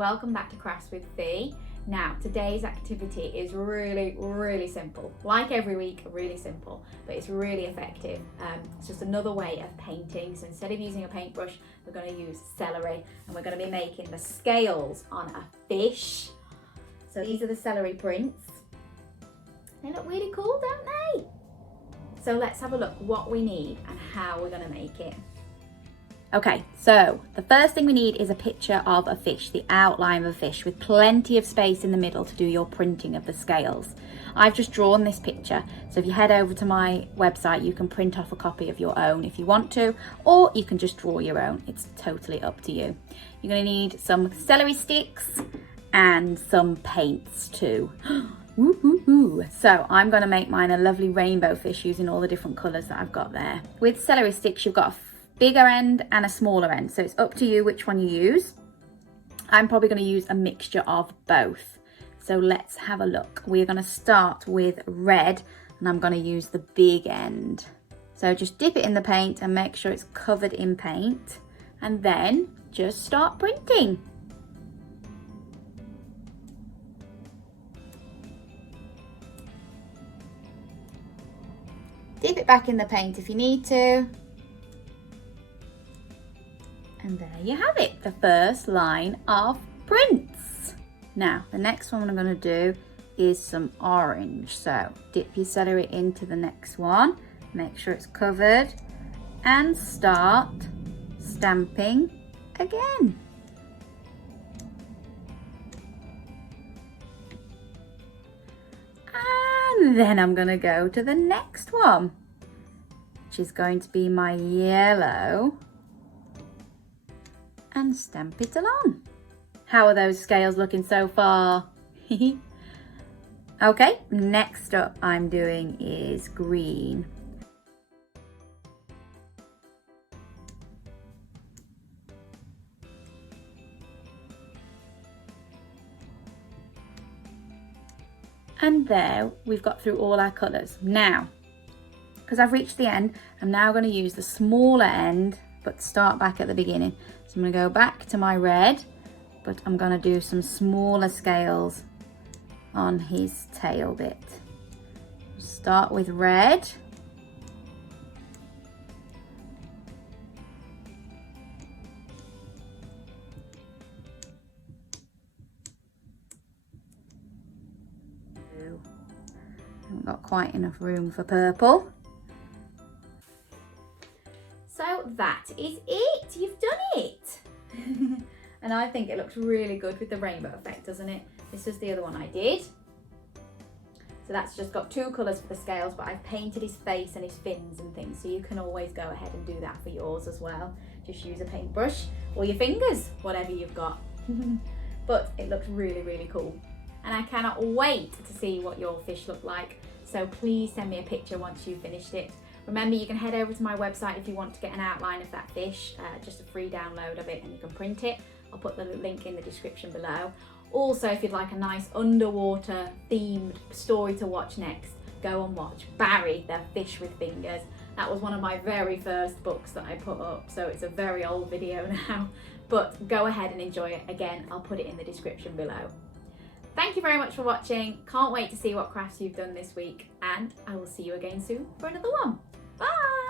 welcome back to Crafts with Fee. Now, today's activity is really simple. Like every week, really simple, but it's really effective. It's just another way of painting. So instead of using a paintbrush, we're going to use celery, and we're going to be making the scales on a fish. So these are the celery prints. They look really cool, don't they? So let's have a look what we need and how we're going to make it. Okay, so the first thing we need is a picture of a fish, the outline of a fish with plenty of space in the middle to do your printing of the scales. I've just drawn this picture, so if you head over to my website, you can print off a copy of your own if you want to, or you can just draw your own. It's totally up to you. You're going to need some celery sticks and some paints too. So I'm going to make mine a lovely rainbow fish using all the different colours that I've got there. With celery sticks, you've got a bigger end and a smaller end, so it's up to you which one you use. I'm probably going to use a mixture of both. So let's have a look. We're going to start with red, and I'm going to use the big end. So just dip it in the paint and make sure it's covered in paint, and then just start printing. Dip it back in the paint if you need to. And there you have it, the first line of prints. Now, the next one I'm going to do is some orange. So dip your celery into the next one, make sure it's covered, and start stamping again. And then I'm going to go to the next one, which is going to be my yellow, and stamp it along. How are those scales looking so far? Okay, next up I'm doing is green. And there we've got through all our colours. Now, because I've reached the end, I'm now going to use the smaller end, but start back at the beginning. So I'm going to go back to my red, but I'm going to do some smaller scales on his tail bit. Start with red. Haven't got quite enough room for purple. So that is it, you've done it. And I think it looks really good with the rainbow effect, doesn't it? This was the other one I did. So that's just got two colours for the scales, but I've painted his face and his fins and things, so you can always go ahead and do that for yours as well. Just use a paintbrush or your fingers, whatever you've got. But it looks really cool. And I cannot wait to see what your fish look like. So please send me a picture once you've finished it. Remember, you can head over to my website if you want to get an outline of that fish, just a free download of it, and you can print it. I'll put the link in the description below. Also, if you'd like a nice underwater themed story to watch next, go and watch Barry, the Fish with Fingers. That was one of my very first books that I put up, so it's a very old video now, but go ahead and enjoy it. Again, I'll put it in the description below. Thank you very much for watching. Can't wait to see what crafts you've done this week, and I will see you again soon for another one. Bye!